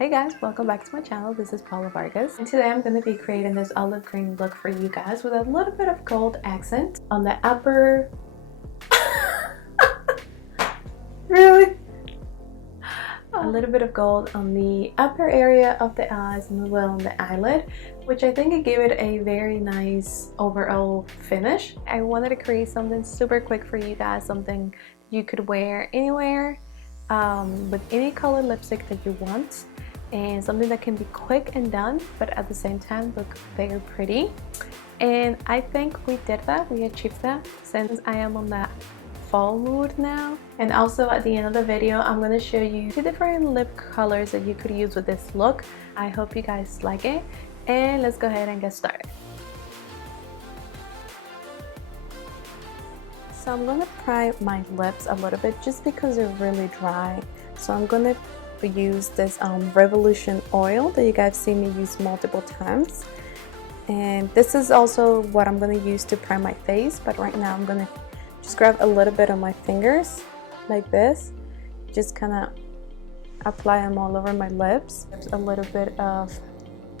Hey guys, welcome back to my channel. This is Paula Vargas, and today I'm going to be creating this olive green look for you guys with a little bit of gold accent on the upper really a little bit of gold on the upper area of the eyes and as well on the eyelid, which I think it gave it a very nice overall finish. I wanted to create something super quick for you guys, something you could wear anywhere with any color lipstick that you want, and something that can be quick and done but at the same time look very pretty. And I think we did that, we achieved that, since I am on that fall mood now. And also at the end of the video I'm going to show you 2 different lip colors that you could use with this look. I hope you guys like it, and let's go ahead and get started. So I'm going to prime my lips a little bit just because they're really dry. So I'm going to use this Revolution oil that you guys see me use multiple times, and this is also what I'm going to use to prime my face. But right now I'm going to just grab a little bit on my fingers like this, just kind of apply them all over my lips. There's a little bit of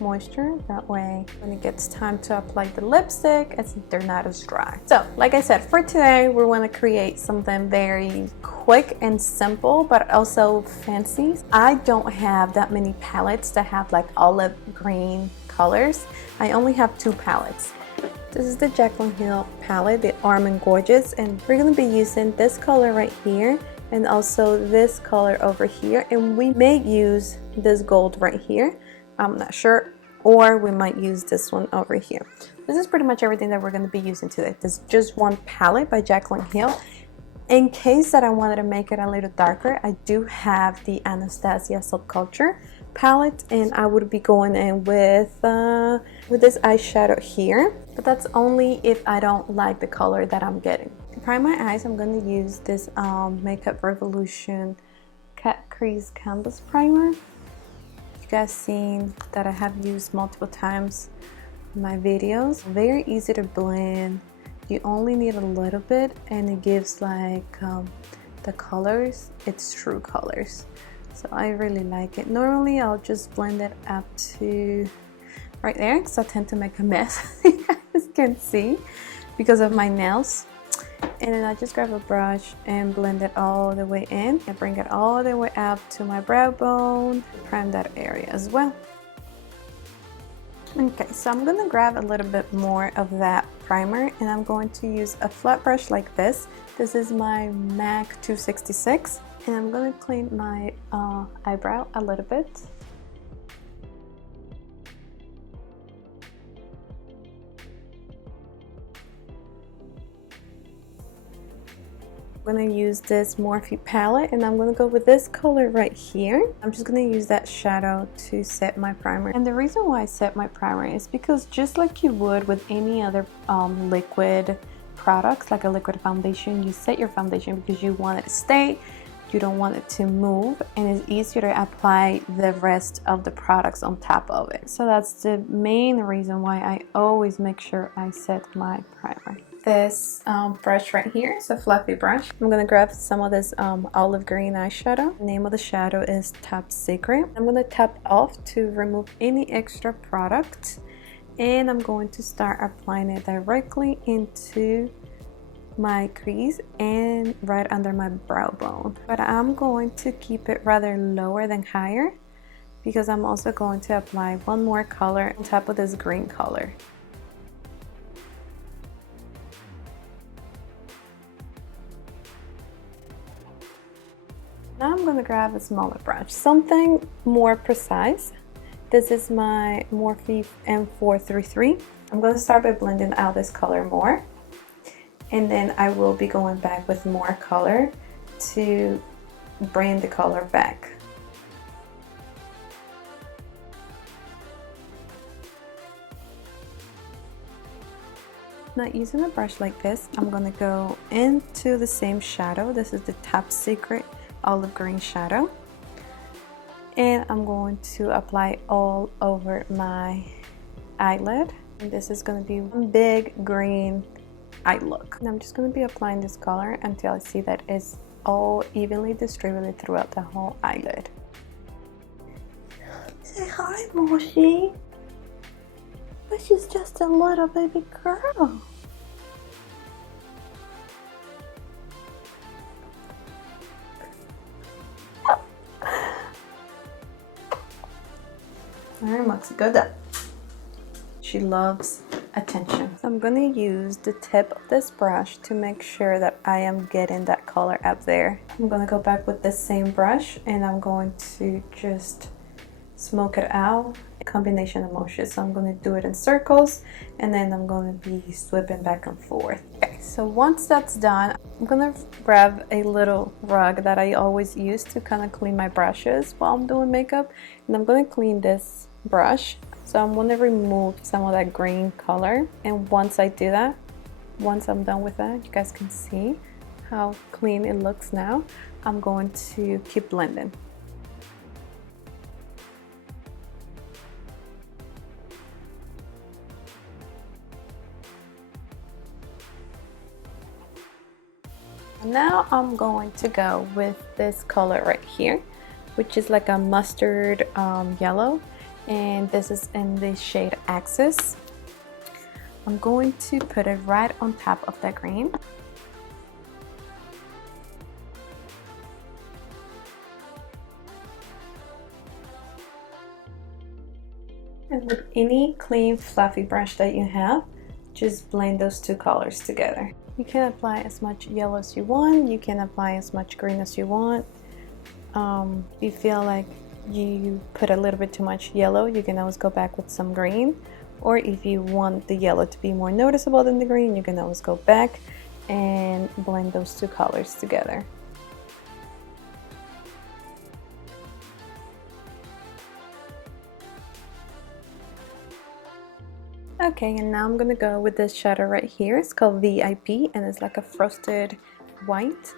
moisture, that way when it gets time to apply the lipstick they're not as dry. So like I said, for today we're going to create something very quick and simple but also fancy. I don't have that many palettes that have like olive green colors. I only have 2 palettes. This is the Jaclyn Hill palette, the Armand Gorgeous, and we're going to be using this color right here and also this color over here, and we may use this gold right here, I'm not sure, or we might use this one over here. This is pretty much everything that we're going to be using today. This is just one palette by Jaclyn Hill. In case that I wanted to make it a little darker, I do have the Anastasia Subculture palette, and I would be going in with this eyeshadow here, but that's only if I don't like the color that I'm getting. To prime my eyes, I'm going to use this Makeup Revolution Cat Crease Canvas Primer. You guys seen that I have used multiple times in my videos. Very easy to blend. You only need a little bit, and it gives like the colors, it's true colors. So I really like it. Normally I'll just blend it up to right there because I tend to make a mess, you guys can see, because of my nails. And then I just grab a brush and blend it all the way in and bring it all the way up to my brow bone, prime that area as well. Okay, so I'm going to grab a little bit more of that primer, and I'm going to use a flat brush like this. This is my MAC 266, and I'm going to clean my eyebrow a little bit. I'm going to use this Morphe palette, and I'm going to go with this color right here. I'm just going to use that shadow to set my primer. And the reason why I set my primer is because just like you would with any other liquid products, like a liquid foundation, you set your foundation because you want it to stay, you don't want it to move, and it's easier to apply the rest of the products on top of it. So that's the main reason why I always make sure I set my primer. This brush right here is a fluffy brush. I'm going to grab some of this olive green eyeshadow. The name of the shadow is Top Secret. I'm going to tap off to remove any extra product, and I'm going to start applying it directly into my crease and right under my brow bone. But I'm going to keep it rather lower than higher because I'm also going to apply one more color on top of this green color. Now I'm going to grab a smaller brush, something more precise. This is my Morphe M433. I'm going to start by blending out this color more, and then I will be going back with more color to bring the color back. Now using a brush like this, I'm going to go into the same shadow. This is the Top Secret olive green shadow, and I'm going to apply all over my eyelid. And this is going to be one big green eye look. And I'm just going to be applying this color until I see that it's all evenly distributed throughout the whole eyelid. Say hi, Moshi. But she's just a little baby girl. Alright, Moxie, go down. She loves attention. So I'm gonna use the tip of this brush to make sure that I am getting that color up there. I'm gonna go back with the same brush and I'm going to just smoke it out. A combination of motions. So I'm gonna do it in circles and then I'm gonna be sweeping back and forth. Okay, so once that's done, I'm gonna grab a little rug that I always use to kind of clean my brushes while I'm doing makeup, and I'm gonna clean this brush. So I'm going to remove some of that green color, and once I do that, once I'm done with that, you guys can see how clean it looks now. I'm going to keep blending. Now I'm going to go with this color right here, which is like a mustard yellow, and this is in the shade Axis. I'm going to put it right on top of that green. And with any clean fluffy brush that you have, just blend those two colors together. You can apply as much yellow as you want, you can apply as much green as you want. If you feel like you put a little bit too much yellow, you can always go back with some green, or if you want the yellow to be more noticeable than the green, you can always go back and blend those two colors together. Okay, and now I'm gonna go with this shadow right here. It's called VIP and it's like a frosted white,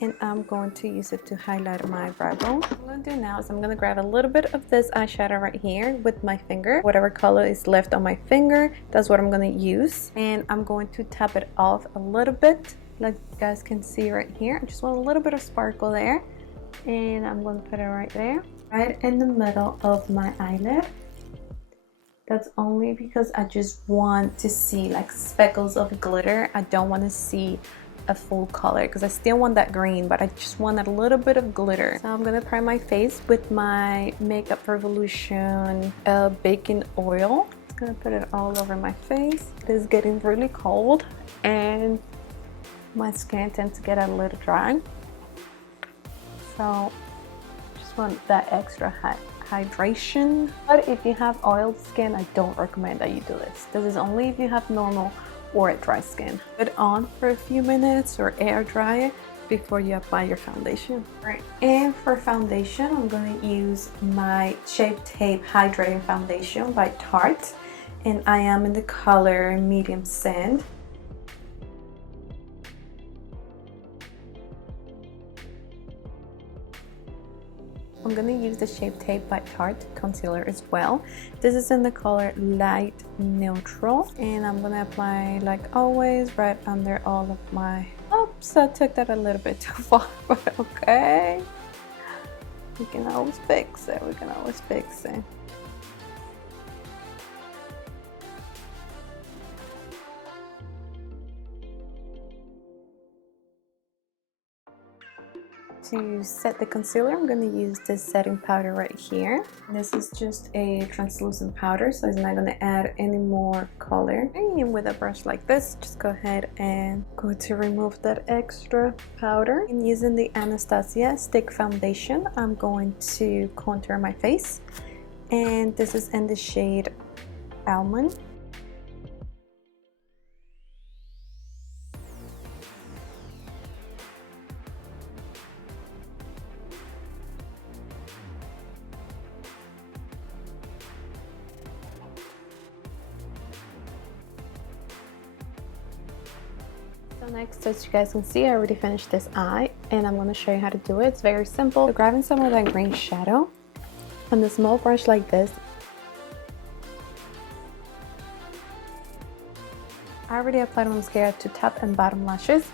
and I'm going to use it to highlight my brow bone. What I'm going to do now is I'm going to grab a little bit of this eyeshadow right here with my finger. Whatever color is left on my finger, that's what I'm going to use. And I'm going to tap it off a little bit, like you guys can see right here. I just want a little bit of sparkle there. And I'm going to put it right there, right in the middle of my eyelid. That's only because I just want to see like speckles of glitter. I don't want to see a full color because I still want that green, but I just want a little bit of glitter. So I'm gonna prime my face with my Makeup Revolution baking oil. I'm gonna put it all over my face. It is getting really cold and my skin tends to get a little dry, so just want that extra hydration. But if you have oiled skin, I don't recommend that you do this. This is only if you have normal or dry skin. Put it on for a few minutes or air dry it before you apply your foundation. Right. And for foundation, I'm going to use my Shape Tape Hydrating Foundation by Tarte, and I am in the color Medium Sand. I'm going to use the Shape Tape by Tarte concealer as well. This is in the color Light Neutral, and I'm going to apply, like always, right under all of my... Oops, I took that a little bit too far, but okay. We can always fix it. We can always fix it. To set the concealer, I'm going to use this setting powder right here. This is just a translucent powder, so it's not going to add any more color. And with a brush like this, just go ahead and go to remove that extra powder. And using the Anastasia Stick Foundation, I'm going to contour my face. And this is in the shade Almond. So next, as you guys can see, I already finished this eye, and I'm going to show you how to do it. It's very simple. So grabbing some of that green shadow on a small brush like this. I already applied my mascara to top and bottom lashes,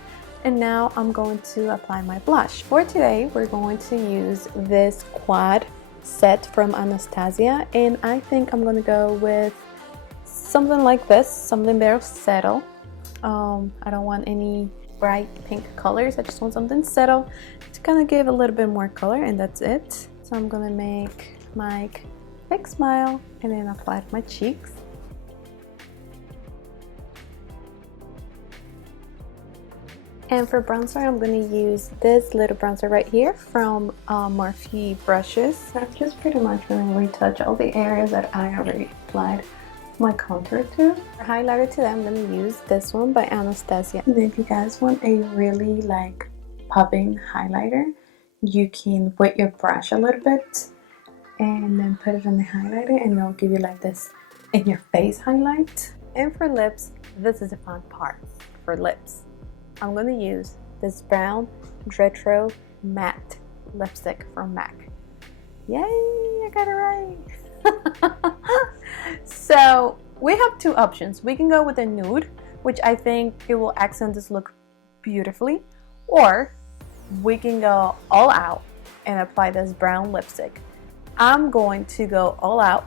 and now I'm going to apply my blush. For today, we're going to use this Quad set from Anastasia, and I think I'm gonna go with something like this, something very subtle. I don't want any bright pink colors. I just want something subtle to kind of give a little bit more color, and that's it. So I'm gonna make my fake smile and then apply to my cheeks. And for bronzer, I'm going to use this little bronzer right here from Morphe brushes. I've just pretty much going to retouch all the areas that I already applied my contour to. For highlighter today, I'm going to use this one by Anastasia. And if you guys want a really like popping highlighter, you can wet your brush a little bit and then put it in the highlighter, and it'll give you like this in your face highlight. And for lips, this is the fun part. For lips, I'm going to use this brown retro matte lipstick from MAC. Yay, I got it right. So we have two options. We can go with a nude, which I think it will accent this look beautifully, or we can go all out and apply this brown lipstick. I'm going to go all out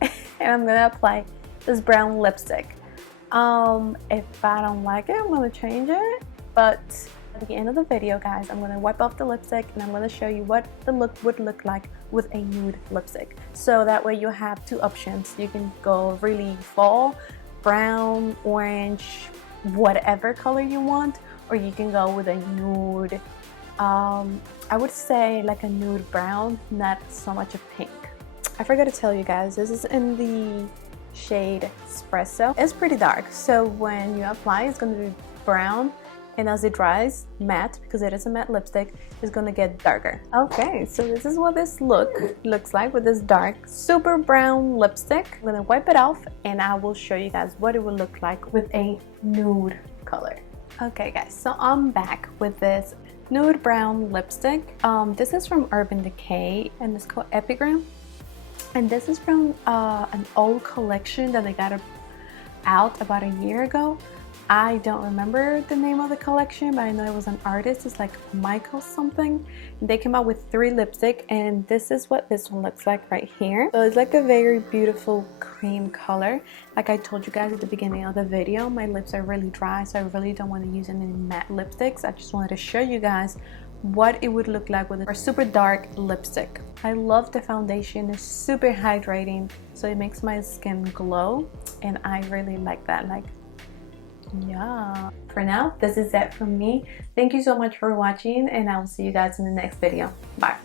and I'm going to apply this brown lipstick. If I don't like it, I'm going to change it, but at the end of the video, guys, I'm going to wipe off the lipstick and I'm going to show you what the look would look like with a nude lipstick. So that way you have two options. You can go really fall, brown, orange, whatever color you want, or you can go with a nude, I would say like a nude brown, not so much a pink. I forgot to tell you guys, this is in the shade Espresso. It's pretty dark, so when you apply, it's going to be brown, and as it dries, matte, because it is a matte lipstick, it's going to get darker. Okay, so this is what this looks like with this dark, super brown lipstick. I'm going to wipe it off, and I will show you guys what it will look like with a nude color. Okay guys, so I'm back with this nude brown lipstick. This is from Urban Decay, and it's called Epigram. And this is from an old collection that they got out about a year ago. I don't remember the name of the collection, but I know it was an artist. It's like Michael something. They came out with 3 lipsticks, and this is what this one looks like right here. So it's like a very beautiful cream color. Like I told you guys at the beginning of the video, my lips are really dry, so I really don't want to use any matte lipsticks. I just wanted to show you guys what it would look like with a super dark lipstick. I love the foundation. It's super hydrating, so it makes my skin glow, and I really like that. Like, yeah. For now, this is it from me. Thank you so much for watching, and I'll see you guys in the next video. Bye.